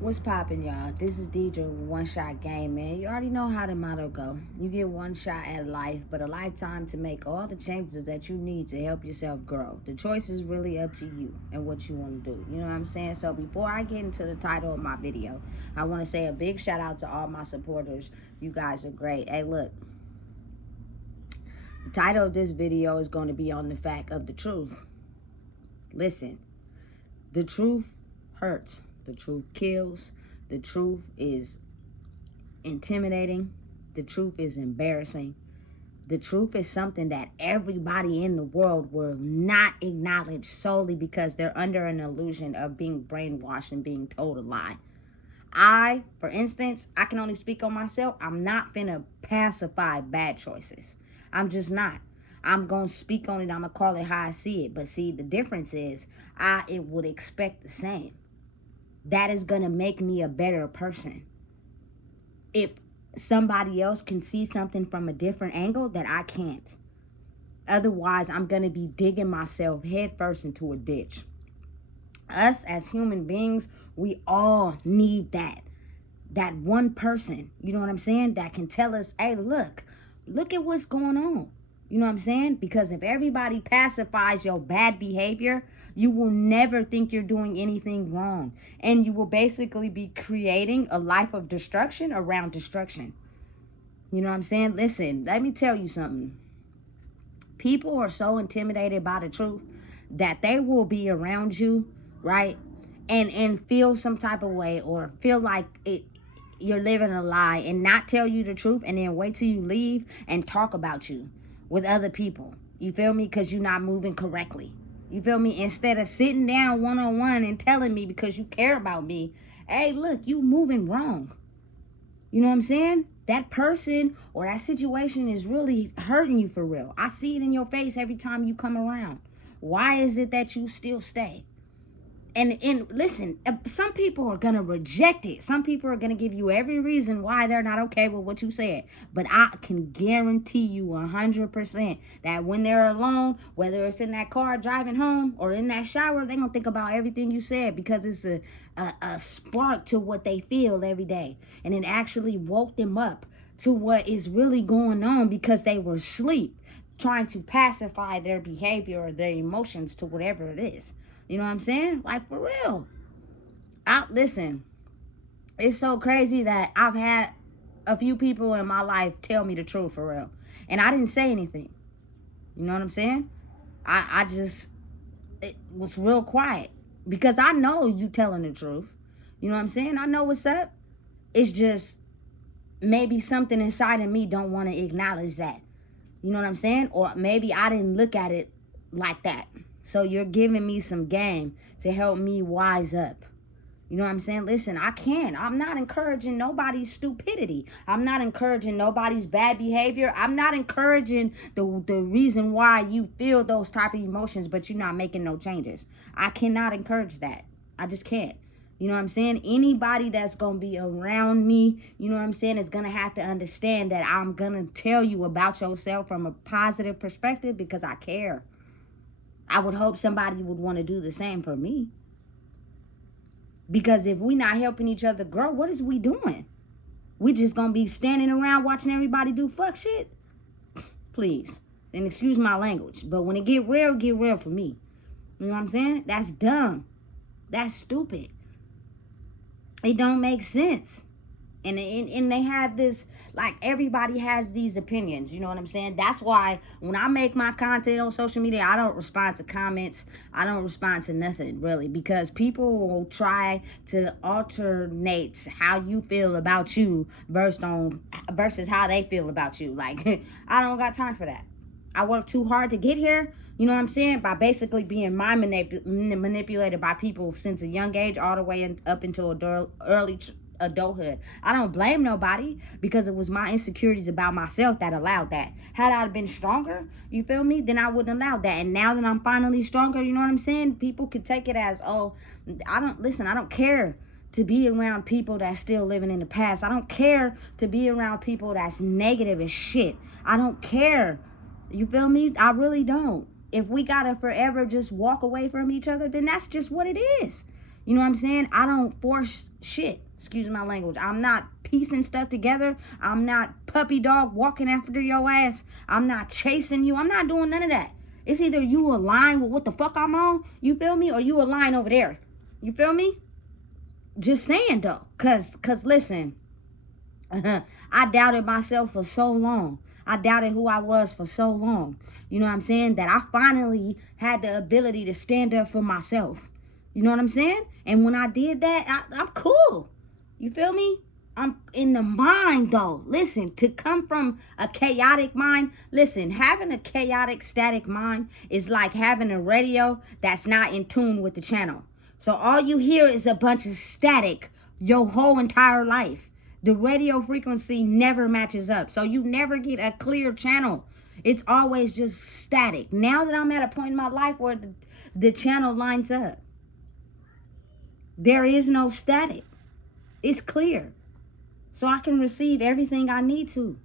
What's poppin', y'all? This is DJ One Shot Game, man. You already know how the motto go. You get one shot at life, but a lifetime to make all the changes that you need to help yourself grow. The choice is really up to you and what you want to do. You know what I'm saying? So before I get into the title of my video, I want to say a big shout out to all my supporters. You guys are great. Hey, look. The title of this video is going to be on the fact of the truth. Listen, the truth hurts. The truth kills. The truth is intimidating. The truth is embarrassing. The truth is something that everybody in the world will not acknowledge solely because they're under an illusion of being brainwashed and being told a lie. For instance, I can only speak on myself. I'm not finna pacify bad choices. I'm just not. I'm going to speak on it. I'm going to call it how I see it. But see, the difference is it would expect the same. That is going to make me a better person. If somebody else can see something from a different angle that I can't. Otherwise, I'm going to be digging myself headfirst into a ditch. Us as human beings, we all need that. That one person, you know what I'm saying, that can tell us, hey, look at what's going on. You know what I'm saying? Because if everybody pacifies your bad behavior, you will never think you're doing anything wrong. And you will basically be creating a life of destruction around destruction. You know what I'm saying? Listen, let me tell you something. People are so intimidated by the truth that they will be around you, right? And feel some type of way or feel like you're living a lie and not tell you the truth and then wait till you leave and talk about you with other people. You feel me? Because you're not moving correctly. You feel me? Instead of sitting down one-on-one and telling me because you care about me, hey, look, you moving wrong. You know what I'm saying? That person or that situation is really hurting you for real. I see it in your face every time you come around. Why is it that you still stay? And listen, some people are going to reject it. Some people are going to give you every reason why they're not okay with what you said. But I can guarantee you 100% that when they're alone, whether it's in that car driving home or in that shower, they're going to think about everything you said because it's a spark to what they feel every day. And it actually woke them up to what is really going on because they were asleep, trying to pacify their behavior or their emotions to whatever it is. You know what I'm saying? Like, for real. Listen, it's so crazy that I've had a few people in my life tell me the truth, for real. And I didn't say anything. You know what I'm saying? It was real quiet. Because I know you telling the truth. You know what I'm saying? I know what's up. It's just maybe something inside of me don't want to acknowledge that. You know what I'm saying? Or maybe I didn't look at it like that. So you're giving me some game to help me wise up. You know what I'm saying? Listen, I'm not encouraging nobody's stupidity. I'm not encouraging nobody's bad behavior. I'm not encouraging the reason why you feel those type of emotions, but you're not making no changes. I cannot encourage that. I just can't. You know what I'm saying? Anybody that's going to be around me, you know what I'm saying, is going to have to understand that I'm going to tell you about yourself from a positive perspective because I care. I would hope somebody would want to do the same for me. Because if we're not helping each other grow, what is we doing? We just going to be standing around watching everybody do fuck shit? Please. And excuse my language. But when it get real for me. You know what I'm saying? That's dumb. That's stupid. It don't make sense. And they have this, like, everybody has these opinions, you know what I'm saying? That's why when I make my content on social media, I don't respond to comments. I don't respond to nothing, really, because people will try to alternate how you feel about you versus how they feel about you. Like, I don't got time for that. I work too hard to get here, you know what I'm saying, by basically being manipulated by people since a young age all the way up until early adulthood. I don't blame nobody because it was my insecurities about myself that allowed that. Had I been stronger, you feel me, then I wouldn't allow that. And now that I'm finally stronger, you know what I'm saying, people could take it as, oh, I don't care to be around people that's still living in the past. I don't care to be around people that's negative as shit. I don't care. You feel me? I really don't. If we gotta forever just walk away from each other, then that's just what it is. You know what I'm saying? I don't force shit. Excuse my language. I'm not piecing stuff together. I'm not puppy dog walking after your ass. I'm not chasing you. I'm not doing none of that. It's either you align with what the fuck I'm on, you feel me, or you align over there. You feel me? Just saying though. Cause listen, I doubted myself for so long. I doubted who I was for so long. You know what I'm saying? That I finally had the ability to stand up for myself. You know what I'm saying? And when I did that, I'm cool. You feel me? I'm in the mind though. Listen, to come from a chaotic mind, listen, having a chaotic, static mind is like having a radio that's not in tune with the channel. So all you hear is a bunch of static your whole entire life. The radio frequency never matches up. So you never get a clear channel. It's always just static. Now that I'm at a point in my life where the channel lines up, there is no static. It's clear. So I can receive everything I need to.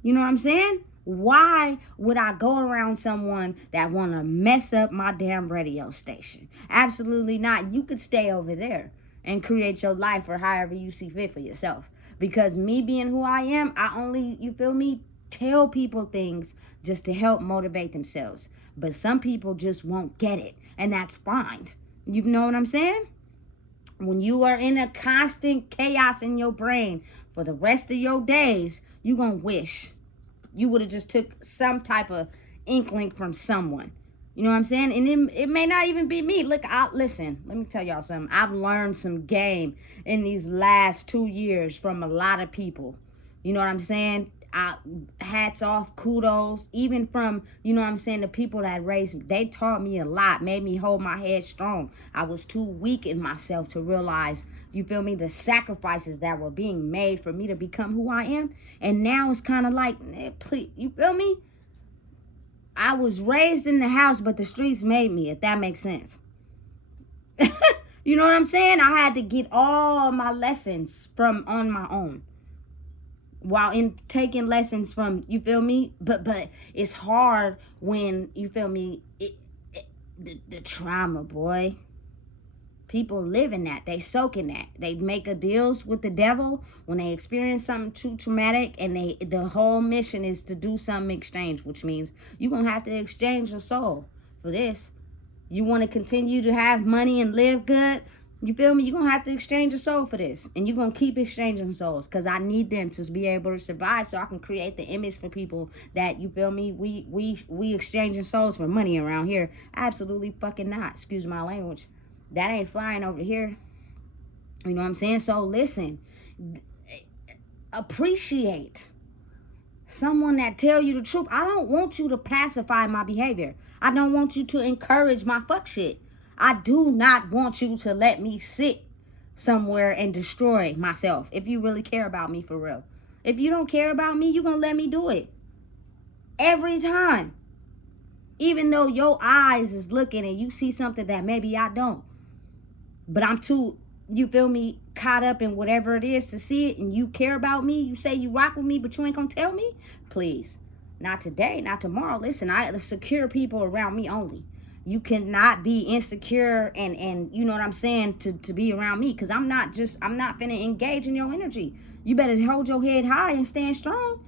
You know what I'm saying? Why would I go around someone that want to mess up my damn radio station? Absolutely not. You could stay over there and create your life or however you see fit for yourself. Because me being who I am, I only, you feel me, tell people things just to help motivate themselves. But some people just won't get it. And that's fine. You know what I'm saying? When you are in a constant chaos in your brain for the rest of your days, you're going to wish you would have just took some type of inkling from someone. You know what I'm saying? And it may not even be me. Look, listen, let me tell y'all something. I've learned some game in these last 2 years from a lot of people. You know what I'm saying? Hats off, kudos, even from, you know what I'm saying, the people that raised me. They taught me a lot, made me hold my head strong. I was too weak in myself to realize, you feel me, the sacrifices that were being made for me to become who I am. And now it's kind of like, please, you feel me? I was raised in the house, but the streets made me, if that makes sense. You know what I'm saying? I had to get all my lessons from on my own, while in taking lessons from, you feel me, but it's hard when, you feel me, the trauma, boy. People live in that. They soak in that. They make a deals with the devil when they experience something too traumatic, and the whole mission is to do something exchange, which means you're gonna have to exchange your soul for this. You want to continue to have money and live good, you feel me? You're going to have to exchange your soul for this. And you're going to keep exchanging souls, because I need them to be able to survive, so I can create the image for people that, you feel me, we exchanging souls for money around here. Absolutely fucking not. Excuse my language. That ain't flying over here. You know what I'm saying? So listen, appreciate someone that tell you the truth. I don't want you to pacify my behavior. I don't want you to encourage my fuck shit. I do not want you to let me sit somewhere and destroy myself if you really care about me for real. If you don't care about me, you're going to let me do it. Every time. Even though your eyes is looking and you see something that maybe I don't. But I'm too, you feel me, caught up in whatever it is to see it, and you care about me. You say you rock with me, but you ain't going to tell me? Please. Not today, not tomorrow. Listen, I secure people around me only. You cannot be insecure and you know what I'm saying, to be around me, because I'm not finna engage in your energy. You better hold your head high and stand strong.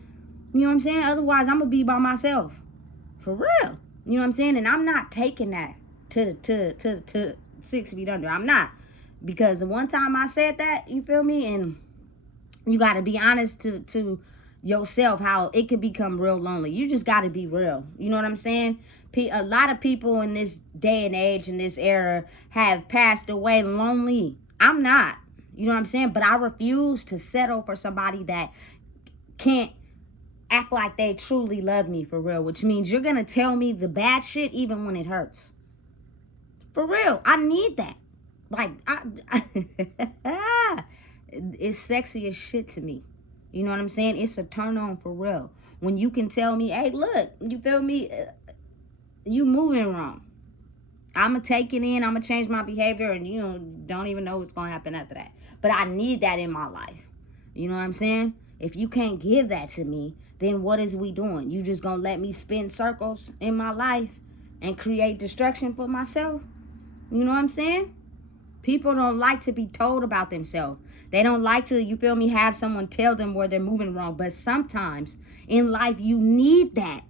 You know what I'm saying? Otherwise, I'm gonna be by myself. For real. You know what I'm saying? And I'm not taking that to 6 feet under. I'm not. Because the one time I said that, you feel me? And you gotta be honest to yourself how it could become real lonely. You just got to be real. You know what I'm saying? A lot of people in this day and age, in this era, have passed away lonely. I'm not. You know what I'm saying? But I refuse to settle for somebody that can't act like they truly love me for real, which means you're going to tell me the bad shit even when it hurts. For real. I need that. Like, it's sexy as shit to me. You know what I'm saying? It's a turn on for real. When you can tell me, hey, look, you feel me? You moving wrong. I'm going to take it in. I'm going to change my behavior, and you don't even know what's going to happen after that. But I need that in my life. You know what I'm saying? If you can't give that to me, then what is we doing? You just going to let me spin circles in my life and create destruction for myself? You know what I'm saying? People don't like to be told about themselves. They don't like to, you feel me, have someone tell them where they're moving wrong. But sometimes in life, you need that.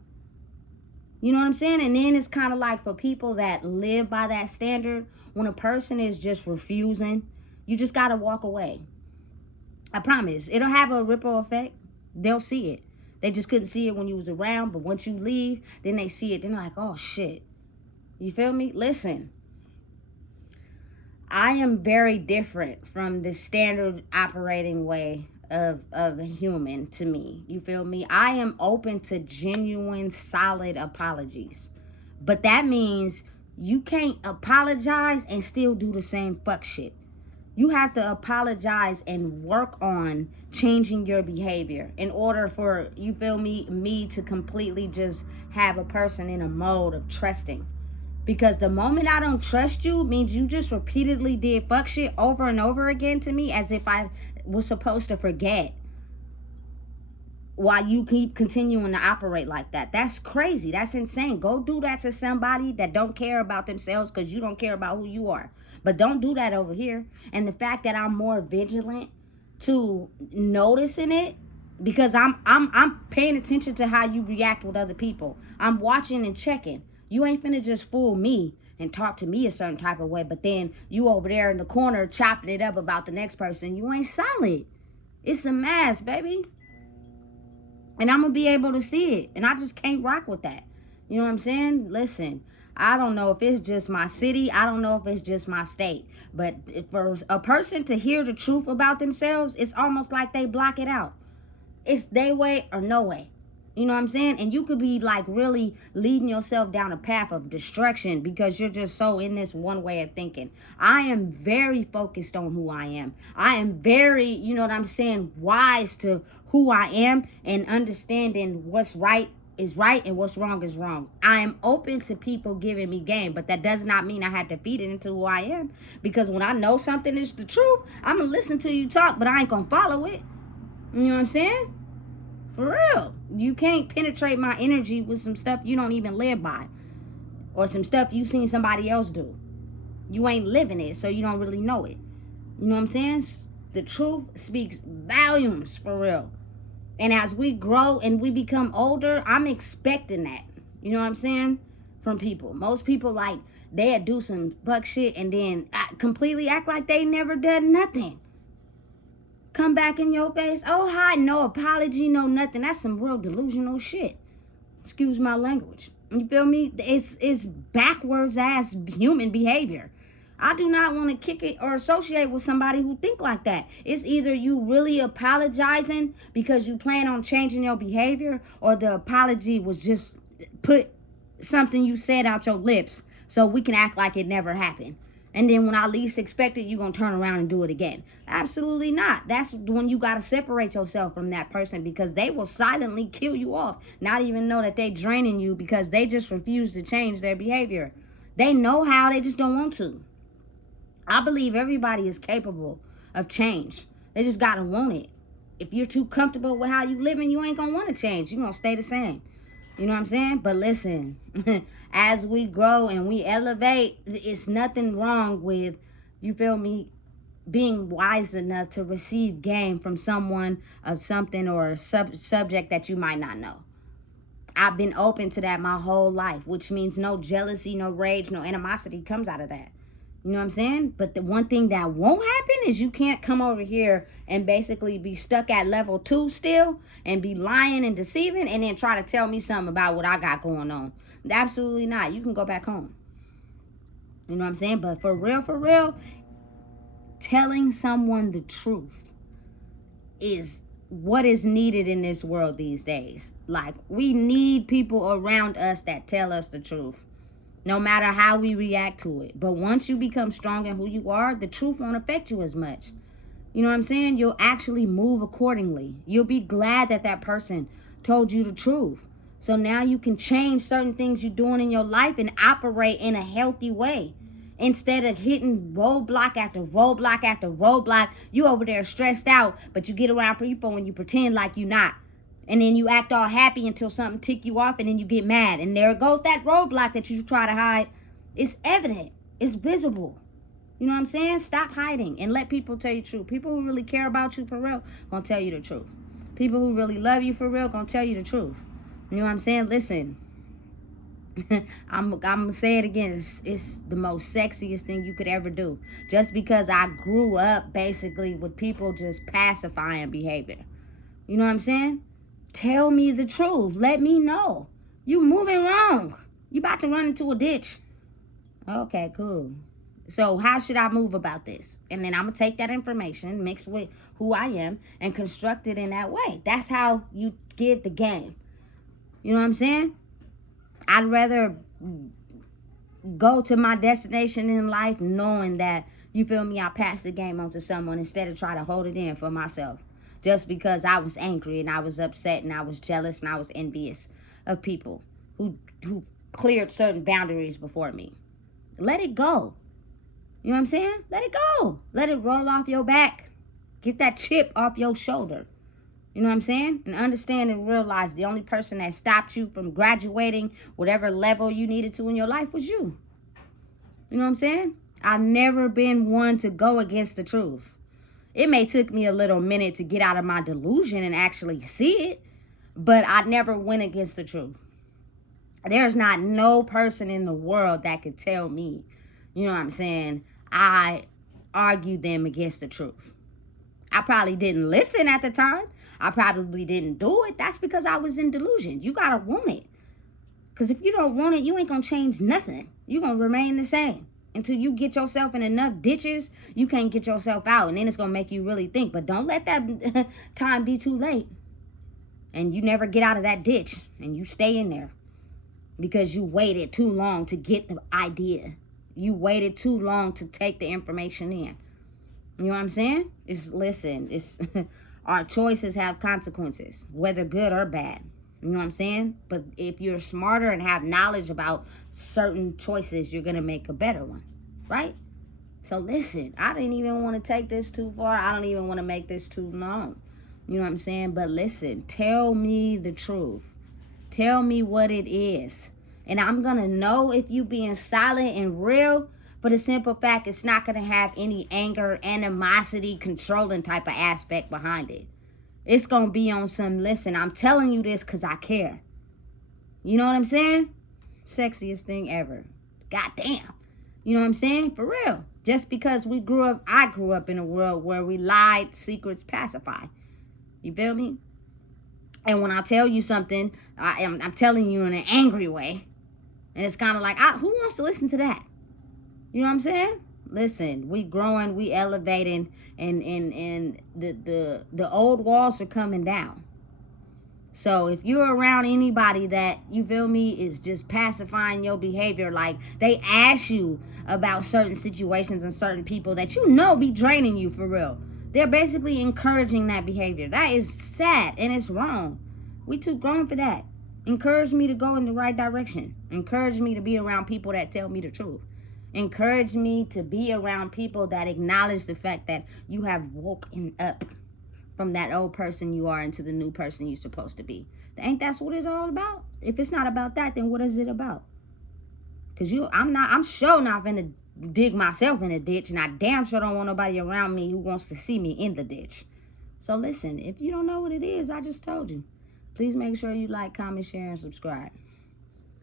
You know what I'm saying? And then it's kind of like for people that live by that standard, when a person is just refusing, you just got to walk away. I promise. It'll have a ripple effect. They'll see it. They just couldn't see it when you was around. But once you leave, then they see it. Then they're like, oh, shit. You feel me? Listen. I am very different from the standard operating way of a human to me. You feel me? I am open to genuine, solid apologies. But that means you can't apologize and still do the same fuck shit. You have to apologize and work on changing your behavior in order for, you feel me to completely just have a person in a mode of trusting. Because the moment I don't trust you means you just repeatedly did fuck shit over and over again to me as if I was supposed to forget while you keep continuing to operate like that. That's crazy. That's insane. Go do that to somebody that don't care about themselves because you don't care about who you are. But don't do that over here. And the fact that I'm more vigilant to noticing it, because I'm paying attention to how you react with other people. I'm watching and checking. You ain't finna just fool me and talk to me a certain type of way, but then you over there in the corner chopping it up about the next person. You ain't solid. It's a mess, baby. And I'm gonna be able to see it. And I just can't rock with that. You know what I'm saying? Listen, I don't know if it's just my city. I don't know if it's just my state. But for a person to hear the truth about themselves, it's almost like they block it out. It's their way or no way. You know what I'm saying? And you could be like really leading yourself down a path of destruction because you're just so in this one way of thinking. I am very focused on who I am. I am very, you know what I'm saying, wise to who I am and understanding what's right is right and what's wrong is wrong. I am open to people giving me game, but that does not mean I have to feed it into who I am. Because when I know something is the truth, I'm going to listen to you talk, but I ain't going to follow it. You know what I'm saying? For real. You can't penetrate my energy with some stuff you don't even live by. Or some stuff you've seen somebody else do. You ain't living it, so you don't really know it. You know what I'm saying? The truth speaks volumes, for real. And as we grow and we become older, I'm expecting that. You know what I'm saying? From people. Most people, like, they'll do some fuck shit and then completely act like they never done nothing. Come back in your face. Oh, hi, no apology, no nothing. That's some real delusional shit. Excuse my language. You feel me? It's backwards ass human behavior. I do not want to kick it or associate with somebody who think like that. It's either you really apologizing because you plan on changing your behavior, or the apology was just put something you said out your lips so we can act like it never happened. And then when I least expect it, you're going to turn around and do it again. Absolutely not. That's when you got to separate yourself from that person, because they will silently kill you off. Not even know that they draining you because they just refuse to change their behavior. They know how, they just don't want to. I believe everybody is capable of change. They just got to want it. If you're too comfortable with how you living, you ain't going to want to change. You're going to stay the same. You know what I'm saying? But listen, as we grow and we elevate, it's nothing wrong with, you feel me, being wise enough to receive game from someone of something or a subject that you might not know. I've been open to that my whole life, which means no jealousy, no rage, no animosity comes out of that. You know what I'm saying? But the one thing that won't happen is you can't come over here and basically be stuck at level 2 still and be lying and deceiving and then try to tell me something about what I got going on. Absolutely not. You can go back home. You know what I'm saying? But for real, telling someone the truth is what is needed in this world these days. Like, we need people around us that tell us the truth. No matter how we react to it. But once you become strong in who you are, the truth won't affect you as much. You know what I'm saying? You'll actually move accordingly. You'll be glad that that person told you the truth. So now you can change certain things you're doing in your life and operate in a healthy way. Instead of hitting roadblock after roadblock after roadblock, you over there stressed out, but you get around people and you pretend like you're not. And then you act all happy until something tick you off, and then you get mad. And there goes that roadblock that you try to hide. It's evident. It's visible. You know what I'm saying? Stop hiding and let people tell you the truth. People who really care about you for real gonna tell you the truth. People who really love you for real gonna tell you the truth. You know what I'm saying? Listen, I'm gonna say it again. It's the most sexiest thing you could ever do. Just because I grew up basically with people just pacifying behavior. You know what I'm saying? Tell me the truth. Let me know. You moving wrong. You about to run into a ditch. Okay, cool. So how should I move about this? And then I'm going to take that information, mix with who I am, and construct it in that way. That's how you get the game. You know what I'm saying? I'd rather go to my destination in life knowing that, you feel me, I passed the game on to someone instead of try to hold it in for myself. Just because I was angry and I was upset and I was jealous and I was envious of people who cleared certain boundaries before me. Let it go. You know what I'm saying? Let it go. Let it roll off your back. Get that chip off your shoulder. You know what I'm saying? And understand and realize the only person that stopped you from graduating whatever level you needed to in your life was you. You know what I'm saying? I've never been one to go against the truth. It may took me a little minute to get out of my delusion and actually see it, but I never went against the truth. There's not no person in the world that could tell me, you know what I'm saying, I argued them against the truth. I probably didn't listen at the time. I probably didn't do it. That's because I was in delusion. You gotta want it. Because if you don't want it, you ain't gonna change nothing. You're gonna remain the same. Until you get yourself in enough ditches, you can't get yourself out. And then it's gonna make you really think. But don't let that time be too late. And you never get out of that ditch. And you stay in there. Because you waited too long to get the idea. You waited too long to take the information in. You know what I'm saying? It's our choices have consequences, whether good or bad. You know what I'm saying? But if you're smarter and have knowledge about certain choices, you're going to make a better one, right? So listen, I didn't even want to take this too far. I don't even want to make this too long. You know what I'm saying? But listen, tell me the truth. Tell me what it is. And I'm going to know if you being silent and real. For the simple fact, it's not going to have any anger, animosity, controlling type of aspect behind it. It's going to be on some, listen, I'm telling you this because I care. You know what I'm saying? Sexiest thing ever. Goddamn. You know what I'm saying? For real. Just because I grew up in a world where we lied, secrets pacify. You feel me? And when I tell you something, I'm telling you in an angry way. And it's kind of like, who wants to listen to that? You know what I'm saying? Listen, we growing, we elevating, and the old walls are coming down. So if you're around anybody that, you feel me, is just pacifying your behavior, like they ask you about certain situations and certain people that you know be draining you for real. They're basically encouraging that behavior. That is sad and it's wrong. We too grown for that. Encourage me to go in the right direction. Encourage me to be around people that tell me the truth. Encourage me to be around people that acknowledge the fact that you have woken up from that old person you are into the new person you're supposed to be. Ain't that's what it's all about? If it's not about that, then what is it about? Because I'm sure not gonna dig myself in a ditch, and I damn sure don't want nobody around me who wants to see me in the ditch. So listen, if you don't know what it is, I just told you. Please make sure you like, comment, share, and subscribe.